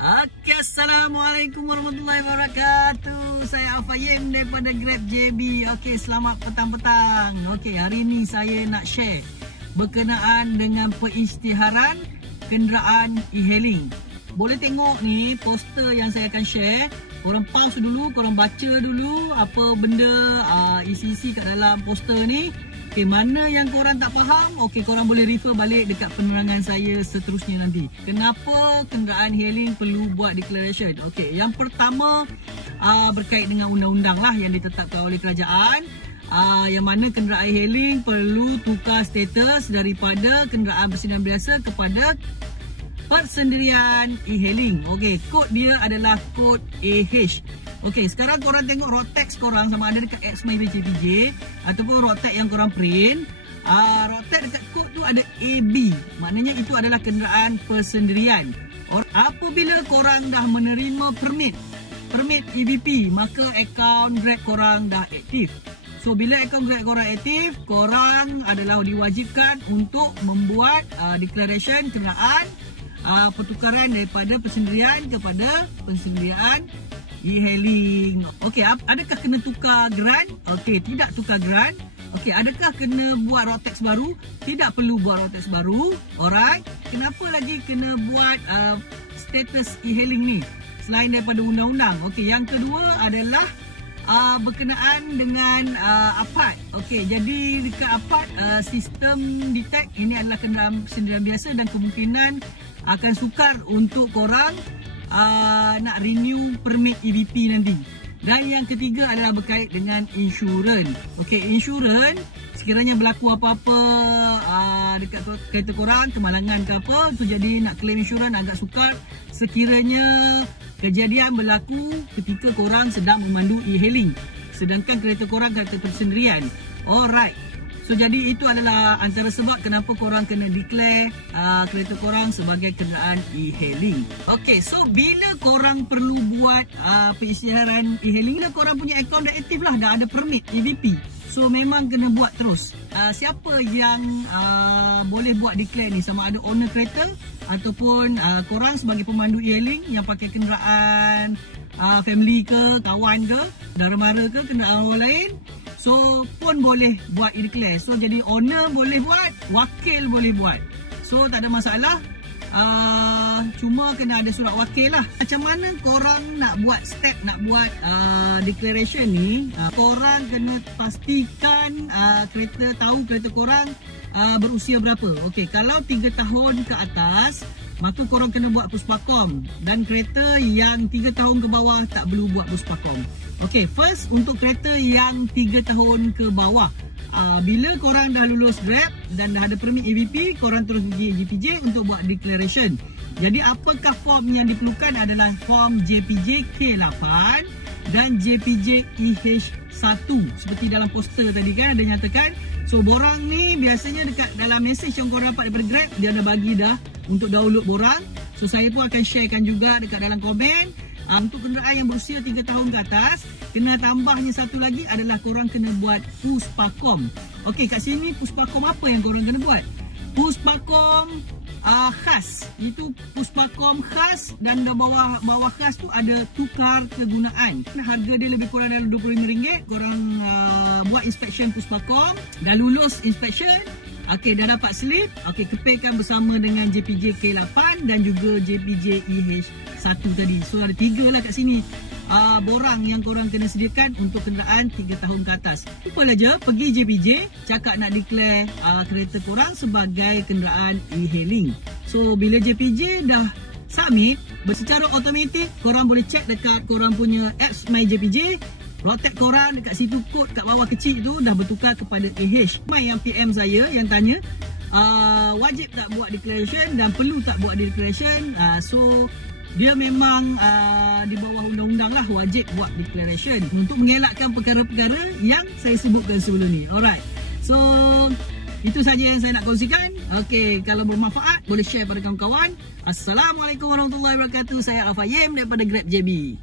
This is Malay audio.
Okay, Assalamualaikum warahmatullahi wabarakatuh. Saya Afayim daripada Grab JB. Okay, selamat petang-petang. Okay, hari ni saya nak share berkenaan dengan pengisytiharan kenderaan e-hailing. Boleh tengok ni poster yang saya akan share. Korang pause dulu, korang baca dulu apa benda isi-isi kat dalam poster ni. Okay, mana yang korang tak faham, okay, korang boleh refer balik dekat penerangan saya seterusnya nanti. Kenapa kenderaan hailing perlu buat declaration? Okay, yang pertama berkait dengan undang-undang lah yang ditetapkan oleh kerajaan. Yang mana kenderaan hailing perlu tukar status daripada kenderaan bersendirian biasa kepada persendirian e-hailing. Okay, kod dia adalah kod AH. Okey, sekarang korang tengok road tax korang sama ada dekat XMY JPJ ataupun road tax yang korang print. Road tax dekat kod tu ada AB. Maknanya itu adalah kenderaan persendirian. Apabila korang dah menerima permit EVP, maka akaun Grab korang dah aktif. So bila akaun Grab korang aktif, korang adalah diwajibkan untuk membuat declaration kenderaan pertukaran daripada persendirian kepada persendirian e-hailing. Okey, adakah kena tukar geran? Okey, tidak tukar geran. Okey, adakah kena buat road tax baru? Tidak perlu buat road tax baru. Alright. Kenapa lagi kena buat status e-hailing ni selain daripada undang-undang? Okey, yang kedua adalah berkenaan dengan apart. Okey, jadi dekat apart sistem detect ini adalah kenderaan persendirian biasa dan kemungkinan akan sukar untuk korang nak renew permit EVP nanti. Dan yang ketiga adalah berkait dengan insurans. Okey, insurans sekiranya berlaku apa-apa dekat kereta korang, kemalangan ke apa, tu jadi nak claim insurans agak sukar sekiranya kejadian berlaku ketika korang sedang memandu e-hailing sedangkan kereta korang kereta persendirian. Alright. So jadi itu adalah antara sebab kenapa korang kena declare kereta korang sebagai kenderaan e-hailing. Okay, so bila korang perlu buat pengisytiharan e-hailing, dah korang punya akaun dah aktif lah, dah ada permit EVP. So memang kena buat terus. Siapa yang boleh buat declare ni, sama ada owner kereta ataupun korang sebagai pemandu e-hailing yang pakai kenderaan family ke, kawan ke, dara mara ke, kenderaan orang lain. So pun boleh buat e-declare. So jadi owner boleh buat, wakil boleh buat. So tak ada masalah. Cuma kena ada surat wakil lah. Macam mana korang nak buat step, nak buat declaration ni? Korang kena pastikan kereta korang berusia berapa. Okey, kalau 3 tahun ke atas, maka korang kena buat puspakom. Dan kereta yang 3 tahun ke bawah tak perlu buat puspakom. Okey, first untuk kereta yang 3 tahun ke bawah, bila korang dah lulus Grab dan dah ada permit EVP, korang terus pergi JPJ untuk buat declaration. Jadi apakah form yang diperlukan adalah form JPJ K8 dan JPJ EH1. Seperti dalam poster tadi kan ada nyatakan. So borang ni biasanya dekat dalam message yang korang dapat daripada Grab, dia dah bagi dah untuk download borang. So saya pun akan sharekan juga dekat dalam komen. Untuk kenderaan yang berusia 3 tahun ke atas, kena tambahnya satu lagi adalah korang kena buat puspakom. Okey, kat sini puspakom apa yang korang kena buat? Puspakom khas. Itu puspakom khas dan di bawah khas tu ada tukar kegunaan. Harga dia lebih kurang dalam RM25. Korang buat inspection puspakom, dah lulus inspection. Okey, dah dapat slip. Okey, kepilkan bersama dengan JPJ K8 dan juga JPJ EH1 tadi. So ada 3 lah kat sini borang yang korang kena sediakan untuk kenderaan 3 tahun ke atas. Lupa je pergi JPJ, cakap nak declare kereta korang sebagai kenderaan e-hailing. So bila JPJ dah submit, secara automatik korang boleh check dekat korang punya apps My JPJ. Road tax korang dekat situ, kod kat bawah kecil tu dah bertukar kepada AH. Yang PM saya yang tanya wajib tak buat declaration dan perlu tak buat declaration. So dia memang di bawah undang-undang lah, wajib buat declaration untuk mengelakkan perkara-perkara yang saya sebutkan sebelum ni. Alright. So itu saja yang saya nak kongsikan. Okey, kalau bermanfaat boleh share pada kawan-kawan. Assalamualaikum warahmatullahi wabarakatuh. Saya Afayim daripada Grab JB.